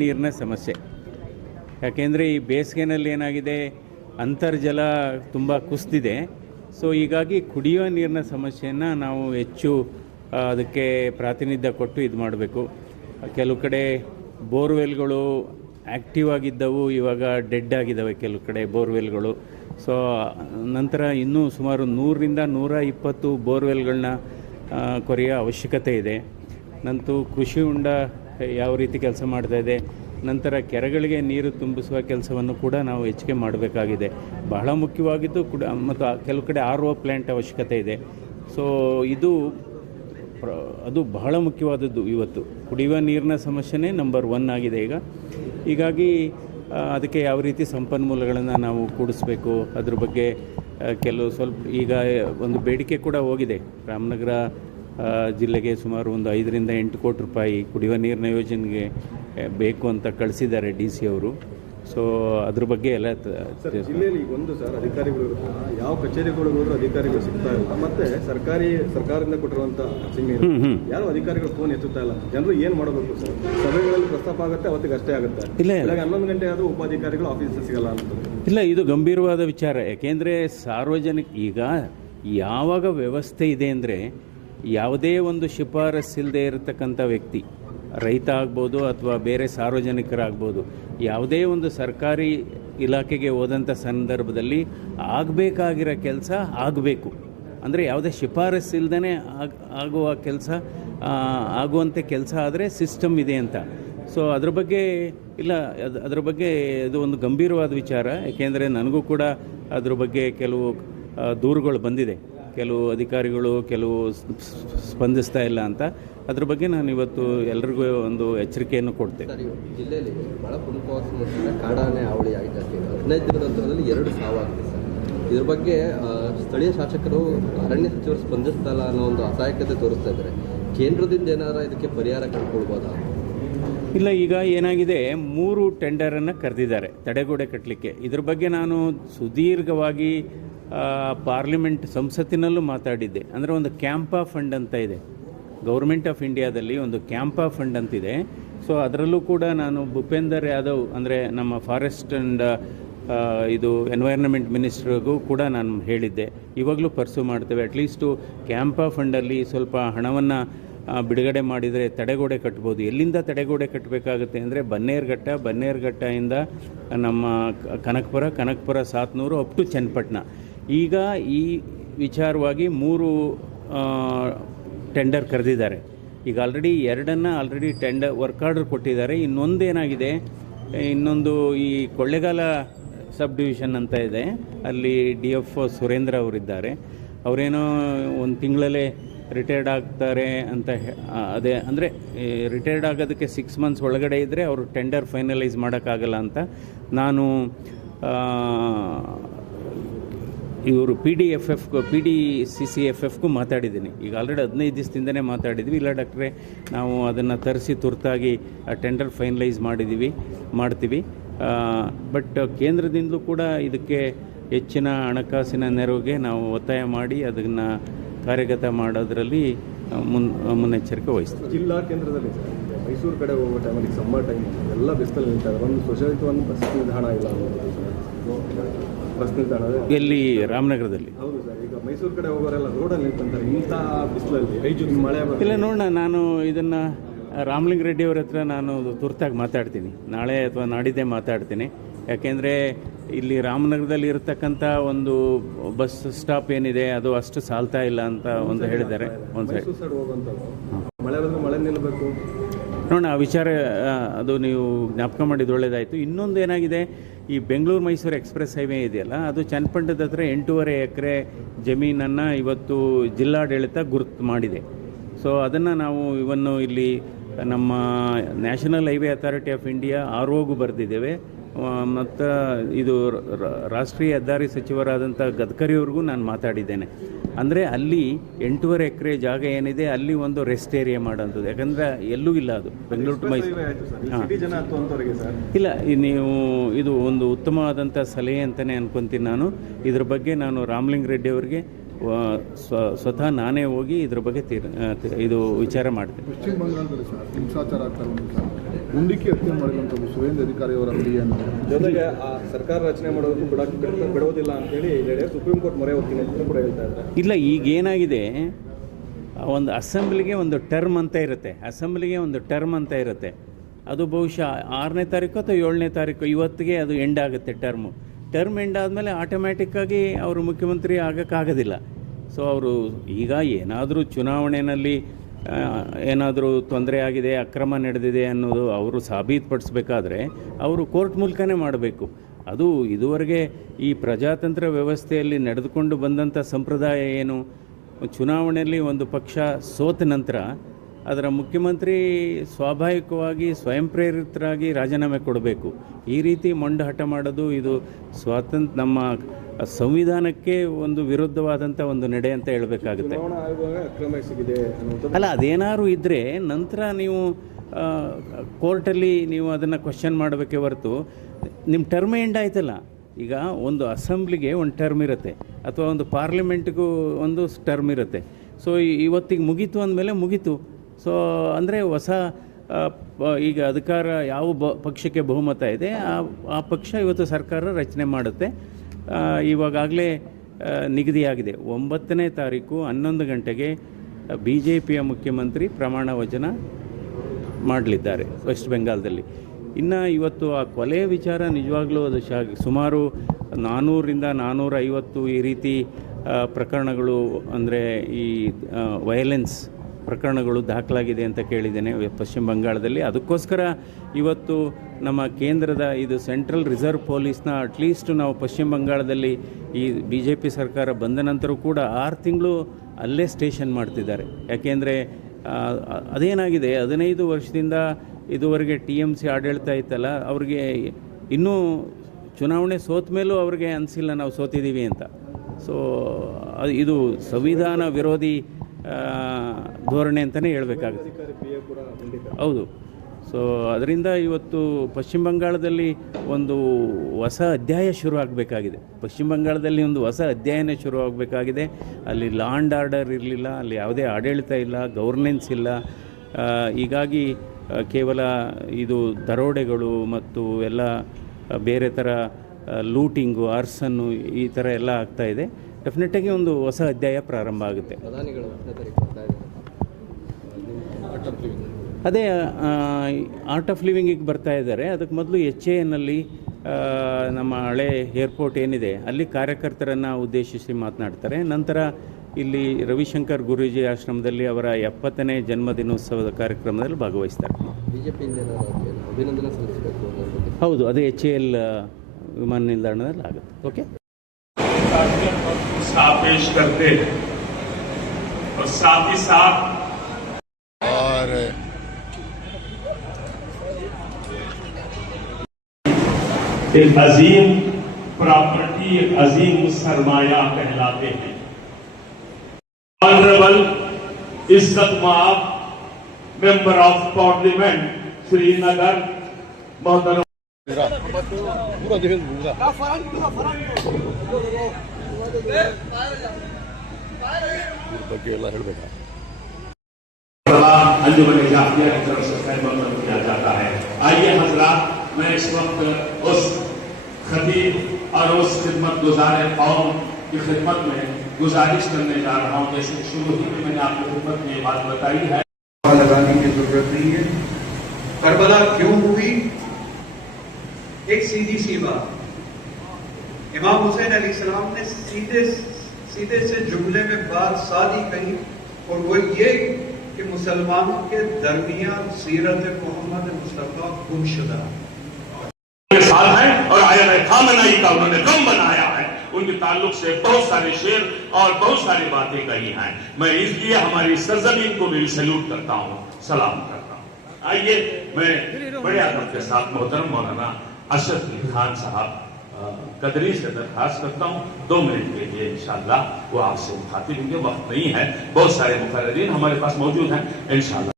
ನೀರಿನ ಸಮಸ್ಯೆ. ಯಾಕೆಂದರೆ ಈ ಬೇಸಿಗೆನಲ್ಲಿ ಏನಾಗಿದೆ, ಅಂತರ್ಜಲ ತುಂಬ ಕುಸಿದಿದೆ. ಸೊ ಹೀಗಾಗಿ ಕುಡಿಯುವ ನೀರಿನ ಸಮಸ್ಯೆಯನ್ನು ನಾವು ಹೆಚ್ಚು ಅದಕ್ಕೆ ಪ್ರಾತಿನಿಧ್ಯ ಕೊಟ್ಟು ಇದು ಮಾಡಬೇಕು. ಕೆಲವು ಕಡೆ ಬೋರ್ವೆಲ್ಗಳು ಆ್ಯಕ್ಟಿವ್ ಆಗಿದ್ದವು, ಇವಾಗ ಡೆಡ್ ಆಗಿದ್ದಾವೆ ಕೆಲವು ಕಡೆ ಬೋರ್ವೆಲ್ಗಳು. ಸೊ ನಂತರ ಇನ್ನೂ ಸುಮಾರು 100ರಿಂದ 120 ಬೋರ್ವೆಲ್ಗಳನ್ನ ಕೊರೆಯೋ ಅವಶ್ಯಕತೆ ಇದೆ. ನಂತರ ಕೃಷಿ ಹೊಂಡ ಯಾವ ರೀತಿ ಕೆಲಸ ಮಾಡ್ತಾಯಿದೆ, ನಂತರ ಕೆರೆಗಳಿಗೆ ನೀರು ತುಂಬಿಸುವ ಕೆಲಸವನ್ನು ಕೂಡ ನಾವು ಹೆಚ್ಚಿಗೆ ಮಾಡಬೇಕಾಗಿದೆ. ಬಹಳ ಮುಖ್ಯವಾಗಿದ್ದು ಮತ್ತು ಕೆಲವು ಕಡೆ RO ಪ್ಲ್ಯಾಂಟ್ ಅವಶ್ಯಕತೆ ಇದೆ. ಸೊ ಅದು ಬಹಳ ಮುಖ್ಯವಾದದ್ದು. ಇವತ್ತು ಕುಡಿಯುವ ನೀರಿನ ಸಮಸ್ಯೆನೇ ನಂಬರ್ 1 ಆಗಿದೆ ಹೀಗಾಗಿ ಅದಕ್ಕೆ ಯಾವ ರೀತಿ ಸಂಪನ್ಮೂಲಗಳನ್ನು ನಾವು ಕೂಡಿಸ್ಬೇಕು, ಅದ್ರ ಬಗ್ಗೆ ಸ್ವಲ್ಪ ಈಗ ಒಂದು ಬೇಡಿಕೆ ಕೂಡ ಹೋಗಿದೆ. ರಾಮನಗರ ಜಿಲ್ಲೆಗೆ ಸುಮಾರು ಒಂದು 5ರಿಂದ 8 ಕೋಟಿ ರೂಪಾಯಿ ಕುಡಿಯುವ ನೀರಿನ ಯೋಜನೆಗೆ ಬೇಕು ಅಂತ ಕಳಿಸಿದ್ದಾರೆ DC ಅವರು. ಸೊ ಅದ್ರ ಬಗ್ಗೆ ಎಲ್ಲ ಜಿಲ್ಲೆಯಲ್ಲಿ ಒಂದು ಅಧಿಕಾರಿಗಳು ಇರುತ್ತೆ, ಯಾವ ಕಚೇರಿಗಳು ಹೋದ್ರೂ ಅಧಿಕಾರಿಗಳು ಸಿಗ್ತಾ ಇಲ್ಲ. ಮತ್ತೆ ಸರ್ಕಾರದಿಂದ ಕೊಟ್ಟಿರುವಂಥ ಯಾರು ಅಧಿಕಾರಿಗಳು ಫೋನ್ ಎತ್ತುತ್ತಾ ಇಲ್ಲ. ಜನರು ಏನು ಮಾಡಬೇಕು ಸರ್? ಸಭೆಗಳಲ್ಲಿ ಪ್ರಸ್ತಾಪ ಆಗುತ್ತೆ, ಅವತ್ತಿಗೆ ಅಷ್ಟೇ ಆಗುತ್ತೆ. ಇಲ್ಲ 11 ಗಂಟೆ ಆದರೂ ಉಪಾಧಿಕಾರಿಗಳು ಆಫೀಸ್ ಸಿಗಲ್ಲ ಅಂತ. ಇಲ್ಲ, ಇದು ಗಂಭೀರವಾದ ವಿಚಾರ. ಯಾಕೆಂದರೆ ಸಾರ್ವಜನಿಕ ಈಗ ಯಾವಾಗ ವ್ಯವಸ್ಥೆ ಇದೆ ಅಂದರೆ, ಯಾವುದೇ ಒಂದು ಶಿಫಾರಸ್ಸಿಲ್ಲದೆ ಇರತಕ್ಕಂಥ ವ್ಯಕ್ತಿ, ರೈತ ಆಗ್ಬೋದು ಅಥವಾ ಬೇರೆ ಸಾರ್ವಜನಿಕರಾಗ್ಬೋದು, ಯಾವುದೇ ಒಂದು ಸರ್ಕಾರಿ ಇಲಾಖೆಗೆ ಹೋದಂಥ ಸಂದರ್ಭದಲ್ಲಿ ಆಗಬೇಕಾಗಿರೋ ಕೆಲಸ ಆಗಬೇಕು. ಅಂದರೆ ಯಾವುದೇ ಶಿಫಾರಸ್ಸಿಲ್ದೇ ಆಗುವ ಕೆಲಸ ಆಗುವಂಥ ಕೆಲಸ ಆದರೆ ಸಿಸ್ಟಮ್ ಇದೆ ಅಂತ. ಸೊ ಅದ್ರ ಬಗ್ಗೆ ಅದ್ರ ಬಗ್ಗೆ ಇದು ಒಂದು ಗಂಭೀರವಾದ ವಿಚಾರ. ಏಕೆಂದರೆ ನನಗೂ ಕೂಡ ಅದ್ರ ಬಗ್ಗೆ ಕೆಲವು ದೂರುಗಳು ಬಂದಿದೆ. ಕೆಲವು ಅಧಿಕಾರಿಗಳು ಸ್ಪಂದಿಸ್ತಾ ಇಲ್ಲ ಅಂತ. ಅದ್ರ ಬಗ್ಗೆ ನಾನು ಇವತ್ತು ಎಲ್ರಿಗೂ ಒಂದು ಎಚ್ಚರಿಕೆಯನ್ನು ಕೊಡ್ತೇನೆ. ಜಿಲ್ಲೆಯಲ್ಲಿ ಬಹಳ ಪ್ರಮುಖವಾಗಿ ಕಾಡಾನೆ ಹಾವಳಿ ಆಗಿದೆ. 15 ದಿನದ ಅಂತರದಲ್ಲಿ 2 ಸಾವಾಗಿದೆ ಸರ್. ಇದ್ರ ಬಗ್ಗೆ ಸ್ಥಳೀಯ ಶಾಸಕರು, ಅರಣ್ಯ ಸಚಿವರು ಸ್ಪಂದಿಸ್ತಾ ಇಲ್ಲ ಅನ್ನೋ ಒಂದು ಅಸಹಾಯಕತೆ ತೋರಿಸ್ತಾ ಇದ್ದಾರೆ. ಕೇಂದ್ರದಿಂದ ಏನಾರ ಇದಕ್ಕೆ ಪರಿಹಾರ ಕಂಡುಕೊಳ್ಬೋದಾ? ಇಲ್ಲ, ಈಗ ಏನಾಗಿದೆ, 3 ಟೆಂಡರನ್ನು ಕರೆದಿದ್ದಾರೆ ತಡೆಗೋಡೆ ಕಟ್ಟಲಿಕ್ಕೆ. ಇದ್ರ ಬಗ್ಗೆ ನಾನು ಸುದೀರ್ಘವಾಗಿ ಪಾರ್ಲಿಮೆಂಟ್ ಸಂಸತ್ತಿನಲ್ಲೂ ಮಾತಾಡಿದ್ದೆ. ಅಂದರೆ ಒಂದು ಕ್ಯಾಂಪಾ ಫಂಡ್ ಅಂತ ಇದೆ, ಗೌರ್ಮೆಂಟ್ ಆಫ್ ಇಂಡಿಯಾದಲ್ಲಿ ಒಂದು ಕ್ಯಾಂಪಾ ಫಂಡ್ ಅಂತಿದೆ. ಸೊ ಅದರಲ್ಲೂ ಕೂಡ ನಾನು ಭೂಪೇಂದರ್ ಯಾದವ್ ಅಂದರೆ ನಮ್ಮ ಫಾರೆಸ್ಟ್ ಆ್ಯಂಡ್ ಇದು ಎನ್ವೈರ್ನ್ಮೆಂಟ್ ಮಿನಿಸ್ಟ್ರಿಗೂ ಕೂಡ ನಾನು ಹೇಳಿದ್ದೆ. ಇವಾಗಲೂ ಪರ್ಸೂ ಮಾಡ್ತೇವೆ. ಅಟ್ಲೀಸ್ಟು ಕ್ಯಾಂಪಾ ಫಂಡಲ್ಲಿ ಸ್ವಲ್ಪ ಹಣವನ್ನು ಬಿಡುಗಡೆ ಮಾಡಿದರೆ ತಡೆಗೋಡೆ ಕಟ್ಬೋದು. ಎಲ್ಲಿಂದ ತಡೆಗೋಡೆ ಕಟ್ಟಬೇಕಾಗುತ್ತೆ ಅಂದರೆ ಬನ್ನೇರ್ಘಟ್ಟದಿಂದ ನಮ್ಮ ಕನಕಪುರ ಸಾತ್ನೂರು ಅಪ್ ಟು ಚನ್ನಪಟ್ಟಣ. ಈಗ ಈ ವಿಚಾರವಾಗಿ 3 ಟೆಂಡರ್ ಕರೆದಿದ್ದಾರೆ. ಈಗ ಆಲ್ರೆಡಿ 2 ಟೆಂಡರ್ ವರ್ಕ್ ಆರ್ಡರ್ ಕೊಟ್ಟಿದ್ದಾರೆ. ಇನ್ನೊಂದೇನಾಗಿದೆ, ಇನ್ನೊಂದು ಈ ಕೊಳ್ಳೇಗಾಲ ಸಬ್ ಡಿವಿಷನ್ ಅಂತ ಇದೆ, ಅಲ್ಲಿ DF ಸುರೇಂದ್ರ ಅವರಿದ್ದಾರೆ. ಅವರೇನೋ 1 ತಿಂಗಳಲ್ಲೇ ರಿಟೈರ್ಡ್ ಆಗ್ತಾರೆ ಅಂತ. ಅದೇ ಅಂದರೆ ರಿಟೈರ್ಡ್ ಆಗೋದಕ್ಕೆ 6 ಮಂತ್ಸ್ ಒಳಗಡೆ ಇದ್ದರೆ ಅವರು ಟೆಂಡರ್ ಫೈನಲೈಸ್ ಮಾಡೋಕ್ಕಾಗಲ್ಲ ಅಂತ ನಾನು ಇವರು PDCCFFಗೂ ಮಾತಾಡಿದ್ದೀನಿ. ಈಗ ಆಲ್ರೆಡಿ 15 ದಿವಸದಿಂದನೇ ಮಾತಾಡಿದ್ವಿ. ಇಲ್ಲ ಡಾಕ್ಟ್ರೇ, ನಾವು ಅದನ್ನು ತರಿಸಿ ತುರ್ತಾಗಿ ಟೆಂಡರ್ ಫೈನಲೈಸ್ ಮಾಡ್ತೀವಿ. ಬಟ್ ಕೇಂದ್ರದಿಂದಲೂ ಕೂಡ ಇದಕ್ಕೆ ಹೆಚ್ಚಿನ ಹಣಕಾಸಿನ ನೆರವಿಗೆ ನಾವು ಒತ್ತಾಯ ಮಾಡಿ ಅದನ್ನು ಕಾರ್ಯಗತ ಮಾಡೋದರಲ್ಲಿ ಮುನ್ನೆಚ್ಚರಿಕೆ ವಹಿಸ್ತೀವಿ. ಜಿಲ್ಲಾ ಕೇಂದ್ರದಲ್ಲಿ ಮೈಸೂರು ಕಡೆ ಹೋಗೋ ಟೈಮಲ್ಲಿ ಸಮ್ಮರ್ ಟೈಮ್ ಎಲ್ಲ ಬಿಸಿಲಲ್ಲಿ ನಿಂತಾಗ ಒಂದು ಸುಶೋಭಿತವಾದ ಬಸ್ ನಿಲ್ದಾಣ ಇಲ್ಲ. ಬಸ್ ನಿಲ್ದಾಣ ಎಲ್ಲಿ? ರಾಮನಗರದಲ್ಲಿ. ಹೌದು ಸರ್. ಈಗ ಮೈಸೂರು ಕಡೆ ಹೋಗೋರೆಲ್ಲ ರೋಡಲ್ಲಿ ನಿಂತ್ಕೊಂತಾರೆ ಇಂಥ ಬಿಸಿಲಲ್ಲಿ. ಮಳೆ ಇಲ್ಲ, ನೋಡೋಣ. ನಾನು ಇದನ್ನು ರಾಮಲಿಂಗ ರೆಡ್ಡಿ ಅವ್ರ ಹತ್ರ ನಾನು ತುರ್ತಾಗಿ ಮಾತಾಡ್ತೀನಿ. ನಾಳೆ ಅಥವಾ ನಾಡಿದ್ದೇ ಮಾತಾಡ್ತೀನಿ. ಯಾಕೆಂದರೆ ಇಲ್ಲಿ ರಾಮನಗರದಲ್ಲಿ ಇರತಕ್ಕಂಥ ಒಂದು ಬಸ್ ಸ್ಟಾಪ್ ಏನಿದೆ ಅದು ಅಷ್ಟು ಸಾಲ್ತಾ ಇಲ್ಲ ಅಂತ ಒಂದು ಹೇಳಿದ್ದಾರೆ. ಒಂದು ಸೈಡ್ ಮಳೆ ನಿಲ್ಲಬೇಕು. ನೋಡೋಣ, ಆ ವಿಚಾರ ಅದು ನೀವು ಜ್ಞಾಪಕ ಮಾಡಿದ್ದು ಒಳ್ಳೆಯದಾಯಿತು. ಇನ್ನೊಂದು ಏನಾಗಿದೆ, ಈ ಬೆಂಗಳೂರು ಮೈಸೂರು ಎಕ್ಸ್ಪ್ರೆಸ್ ಹೈವೇ ಇದೆಯಲ್ಲ, ಅದು ಚನ್ನಪಟ್ಟಣದ ಹತ್ರ 8.5 ಎಕರೆ ಜಮೀನನ್ನು ಇವತ್ತು ಜಿಲ್ಲಾಡಳಿತ ಗುರುತು ಮಾಡಿದೆ. ಸೊ ಅದನ್ನು ನಾವು ಇವನ್ನು ಇಲ್ಲಿ ನಮ್ಮ national highway authority of India ROಗೂ ಬರೆದಿದ್ದೇವೆ. ಮತ್ತು ಇದು ರಾಷ್ಟ್ರೀಯ ಹೆದ್ದಾರಿ ಸಚಿವರಾದಂಥ ಗಡ್ಕರಿಯವ್ರಿಗೂ ನಾನು ಮಾತಾಡಿದ್ದೇನೆ. ಅಂದರೆ ಅಲ್ಲಿ 8.5 ಎಕರೆ ಜಾಗ ಏನಿದೆ ಅಲ್ಲಿ ಒಂದು ರೆಸ್ಟ್ ಏರಿಯಾ ಮಾಡೋಂಥದ್ದು. ಯಾಕಂದರೆ ಎಲ್ಲೂ ಇಲ್ಲ ಅದು ಬೆಂಗಳೂರು ಟು ಮೈಸೂರು. ಇಲ್ಲ, ನೀವು ಇದು ಒಂದು ಉತ್ತಮವಾದಂಥ ಸಲಹೆ ಅಂತಲೇ ಅನ್ಕೊತೀನಿ ನಾನು. ಇದ್ರ ಬಗ್ಗೆ ನಾನು ರಾಮಲಿಂಗ ರೆಡ್ಡಿ ಅವರಿಗೆ ಸ್ವತಃ ನಾನೇ ಹೋಗಿ ಇದ್ರ ಬಗ್ಗೆ ಇದು ವಿಚಾರ ಮಾಡ್ತೀನಿ. ಪಶ್ಚಿಮ ಬಂಗಾಳದಲ್ಲಿ ಹಿಂಸಾಚಾರ ಆಗ್ತಾ ಗುಂಡಿಕ್ಕಿ ಹತ್ಯೆ ಮಾಡಿರುವಂಥದ್ದು ಸುರೇಂದ್ರ ಅಧಿಕಾರಿ ಅವರ ಕ್ರಿಯೆಯನ್ನು ಜೊತೆಗೆ ಆ ಸರ್ಕಾರ ರಚನೆ ಮಾಡೋದಕ್ಕೂ ಬಿಡೋದಿಲ್ಲ ಅಂತೇಳಿ ಸುಪ್ರೀಂ ಕೋರ್ಟ್ ಮೊರೆ ಹೋಗ್ತೀನಿ ಅಂತ ಕೂಡ ಹೇಳ್ತಾ ಇದ್ದಾರೆ. ಇಲ್ಲ, ಈಗೇನಾಗಿದೆ, ಒಂದು ಅಸೆಂಬ್ಲಿಗೆ ಒಂದು ಟರ್ಮ್ ಅಂತ ಇರುತ್ತೆ, ಅಸೆಂಬ್ಲಿಗೆ ಒಂದು ಟರ್ಮ್ ಅಂತ ಇರುತ್ತೆ. ಅದು ಬಹುಶಃ 6ನೇ ತಾರೀಕು ಅಥವಾ 7ನೇ ತಾರೀಕು ಇವತ್ತಿಗೆ ಅದು ಎಂಡ್ ಆಗುತ್ತೆ ಟರ್ಮ್ ಎಂಡ್ ಆದಮೇಲೆ ಆಟೋಮ್ಯಾಟಿಕ್ಕಾಗಿ ಅವರು ಮುಖ್ಯಮಂತ್ರಿ ಆಗೋಕ್ಕಾಗೋದಿಲ್ಲ. ಸೊ ಅವರು ಈಗ ಏನಾದರೂ ಚುನಾವಣೆಯಲ್ಲಿ ಏನಾದರೂ ತೊಂದರೆ ಆಗಿದೆ, ಅಕ್ರಮ ನಡೆದಿದೆ ಅನ್ನೋದು ಅವರು ಸಾಬೀತುಪಡಿಸ್ಬೇಕಾದ್ರೆ ಅವರು ಕೋರ್ಟ್ ಮೂಲಕನೇ ಮಾಡಬೇಕು. ಅದು ಇದುವರೆಗೆ ಈ ಪ್ರಜಾತಂತ್ರ ವ್ಯವಸ್ಥೆಯಲ್ಲಿ ನಡೆದುಕೊಂಡು ಬಂದಂಥ ಸಂಪ್ರದಾಯ ಏನು, ಚುನಾವಣೆಯಲ್ಲಿ ಒಂದು ಪಕ್ಷ ಸೋತ ನಂತರ ಅದರ ಮುಖ್ಯಮಂತ್ರಿ ಸ್ವಾಭಾವಿಕವಾಗಿ ಸ್ವಯಂ ಪ್ರೇರಿತರಾಗಿ ರಾಜೀನಾಮೆ ಕೊಡಬೇಕು. ಈ ರೀತಿ ಮೊಂಡಹಠ ಮಾಡೋದು ಇದು ನಮ್ಮ ಸಂವಿಧಾನಕ್ಕೆ ಒಂದು ವಿರುದ್ಧವಾದಂಥ ಒಂದು ನಡೆ ಅಂತ ಹೇಳಬೇಕಾಗುತ್ತೆ. ಚುನಾವಣಾ ಆಯೋಗ ಅಕ್ರಮ ಎಸಗಿದೆ ಅಲ್ಲ, ಅದೇನಾದ್ರು ಇದ್ದರೆ ನಂತರ ನೀವು ಕೋರ್ಟಲ್ಲಿ ನೀವು ಅದನ್ನು ಕ್ವಶನ್ ಮಾಡಬೇಕೇ ಹೊರತು ನಿಮ್ಮ ಟರ್ಮ್ ಎಂಡ್ ಆಯ್ತಲ್ಲ. ಈಗ ಒಂದು ಅಸೆಂಬ್ಲಿಗೆ ಒಂದು ಟರ್ಮ್ ಇರುತ್ತೆ ಅಥವಾ ಒಂದು ಪಾರ್ಲಿಮೆಂಟ್ಗೂ ಒಂದು ಟರ್ಮ್ ಇರುತ್ತೆ. ಸೊ ಇವತ್ತಿಗೆ ಮುಗೀತು ಅಂದಮೇಲೆ ಮುಗೀತು. ಸೊ ಅಂದರೆ ಹೊಸ ಈಗ ಅಧಿಕಾರ ಯಾವ ಪಕ್ಷಕ್ಕೆ ಬಹುಮತ ಇದೆ ಆ ಪಕ್ಷ ಇವತ್ತು ಸರ್ಕಾರ ರಚನೆ ಮಾಡುತ್ತೆ. ಇವಾಗಲೇ ನಿಗದಿಯಾಗಿದೆ 9ನೇ ತಾರೀಕು 11 ಗಂಟೆಗೆ BJPಯ ಮುಖ್ಯಮಂತ್ರಿ ಪ್ರಮಾಣ ವಚನ ಮಾಡಲಿದ್ದಾರೆ ವೆಸ್ಟ್ ಬೆಂಗಾಲ್ದಲ್ಲಿ. ಇನ್ನು ಇವತ್ತು ಆ ಕೊಲೆ ವಿಚಾರ ನಿಜವಾಗ್ಲೂ ಅದು ಸುಮಾರು 400ರಿಂದ 450 ಈ ರೀತಿ ಪ್ರಕರಣಗಳು, ಅಂದರೆ ಈ ವಯಲೆನ್ಸ್ ಪ್ರಕರಣಗಳು ದಾಖಲಾಗಿದೆ ಅಂತ ಕೇಳಿದ್ದೇನೆ ಪಶ್ಚಿಮ ಬಂಗಾಳದಲ್ಲಿ. ಅದಕ್ಕೋಸ್ಕರ ಇವತ್ತು ನಮ್ಮ ಕೇಂದ್ರದ ಇದು ಸೆಂಟ್ರಲ್ ರಿಸರ್ವ್ ಪೊಲೀಸ್ನ ಅಟ್ಲೀಸ್ಟ್ ನಾವು ಪಶ್ಚಿಮ ಬಂಗಾಳದಲ್ಲಿ ಈ BJP ಸರ್ಕಾರ ಬಂದ ನಂತರ ಕೂಡ 6 ತಿಂಗಳು ಅಲ್ಲೇ ಸ್ಟೇಷನ್ ಮಾಡ್ತಿದ್ದಾರೆ. ಯಾಕೆಂದರೆ ಅದೇನಾಗಿದೆ, 15 ವರ್ಷದಿಂದ ಇದುವರೆಗೆ TMC ಆಡಳಿತ ಇತ್ತಲ್ಲ, ಅವ್ರಿಗೆ ಇನ್ನೂ ಚುನಾವಣೆ ಸೋತ ಮೇಲೂ ಅವ್ರಿಗೆ ಅನಿಸಿಲ್ಲ ನಾವು ಸೋತಿದ್ದೀವಿ ಅಂತ. ಸೊ ಇದು ಸಂವಿಧಾನ ವಿರೋಧಿ ಧೋರಣೆ ಅಂತಲೇ ಹೇಳಬೇಕಾಗುತ್ತೆ. ಹೌದು. ಸೊ ಅದರಿಂದ ಇವತ್ತು ಪಶ್ಚಿಮ ಬಂಗಾಳದಲ್ಲಿ ಒಂದು ಹೊಸ ಅಧ್ಯಾಯ ಶುರು ಆಗಬೇಕಾಗಿದೆ. ಪಶ್ಚಿಮ ಬಂಗಾಳದಲ್ಲಿ ಒಂದು ಹೊಸ ಅಧ್ಯಾಯನೇ ಶುರು ಆಗಬೇಕಾಗಿದೆ. ಅಲ್ಲಿ ಲಾ ಆ್ಯಂಡ್ ಆರ್ಡರ್ ಇರಲಿಲ್ಲ, ಅಲ್ಲಿ ಯಾವುದೇ ಆಡಳಿತ ಇಲ್ಲ, ಗವರ್ನೆನ್ಸ್ ಇಲ್ಲ. ಹೀಗಾಗಿ ಕೇವಲ ಇದು ದರೋಡೆಗಳು ಮತ್ತು ಎಲ್ಲ ಬೇರೆ ಥರ ಲೂಟಿಂಗು, ಆರ್ಸನ್ನು ಈ ಥರ ಎಲ್ಲ ಆಗ್ತಾಯಿದೆ. ಡೆಫಿನೆಟಾಗಿ ಒಂದು ಹೊಸ ಅಧ್ಯಾಯ ಪ್ರಾರಂಭ ಆಗುತ್ತೆ. ಅದೇ ಆರ್ಟ್ ಆಫ್ ಲಿವಿಂಗಿಗೆ ಬರ್ತಾ ಇದ್ದಾರೆ. ಅದಕ್ಕೆ ಮೊದಲು HANನಲ್ಲಿ ನಮ್ಮ ಹಳೆ ಏರ್ಪೋರ್ಟ್ ಏನಿದೆ ಅಲ್ಲಿ ಕಾರ್ಯಕರ್ತರನ್ನು ಉದ್ದೇಶಿಸಿ ಮಾತನಾಡ್ತಾರೆ. ನಂತರ ಇಲ್ಲಿ ರವಿಶಂಕರ್ ಗುರೂಜಿ ಆಶ್ರಮದಲ್ಲಿ ಅವರ 70ನೇ ಜನ್ಮದಿನೋತ್ಸವದ ಕಾರ್ಯಕ್ರಮದಲ್ಲಿ ಭಾಗವಹಿಸ್ತಾರೆ. ಹೌದು, ಅದು HAL ವಿಮಾನ ನಿಲ್ದಾಣದಲ್ಲಿ ಆಗುತ್ತೆ. ಓಕೆ. पेश करते हैं और साथ ही साथ और एक अजीम प्रॉपर्टी, अजीम सरमाया कहलाते हैं. ऑनरेबल इज्जत माब मेंबर ऑफ पार्लियामेंट श्रीनगर मोहतरम ಬಗ್ಗೆ ಎಲ್ಲ ಹೇಳಬೇಕಾ? अंजुमन जाफिया की तरफ से खैरमकदम किया जाता है. आइए हजरात, मैं इस वक्त उस खतीब और उस खिदमत गुजार कौम की खिदमत में गुजारिश करने जा रहा हूँ. जैसे शुरू ही में मैंने आपकी खिदमत में ये बात बताई है, लगाने की जरूरत नहीं है. करबला क्यों हुई? एक सीधी सी बात, इमाम हुसैन अलैहिस्सलाम ने सीधे से जुमले में बात सादी कही, और वो ये कि मुसलमानों के दरमियान सीरत मोहम्मद मुस्तफा गुमशुदा के साथ हैं और आयत खामनाई का उन्होंने गम बनाया है. उनके ताल्लुक से बहुत सारे शेर और बहुत सारी बातें कही हैं. मैं इसलिए हमारी सरजमीन को भी सैल्यूट करता हूँ, सलाम करता हूँ. आइए, मैं बड़े अदब के साथ मोहतरम मौलाना अशरफ अली खान साहब कदरी से दरखास्त करता हूँ 2 मिनट के लिए इंशाअल्लाह वो आपसे मुखातिब होंगे. वक्त नहीं है, बहुत सारे मुकर्ररीन हमारे पास मौजूद हैं इंशाअल्लाह.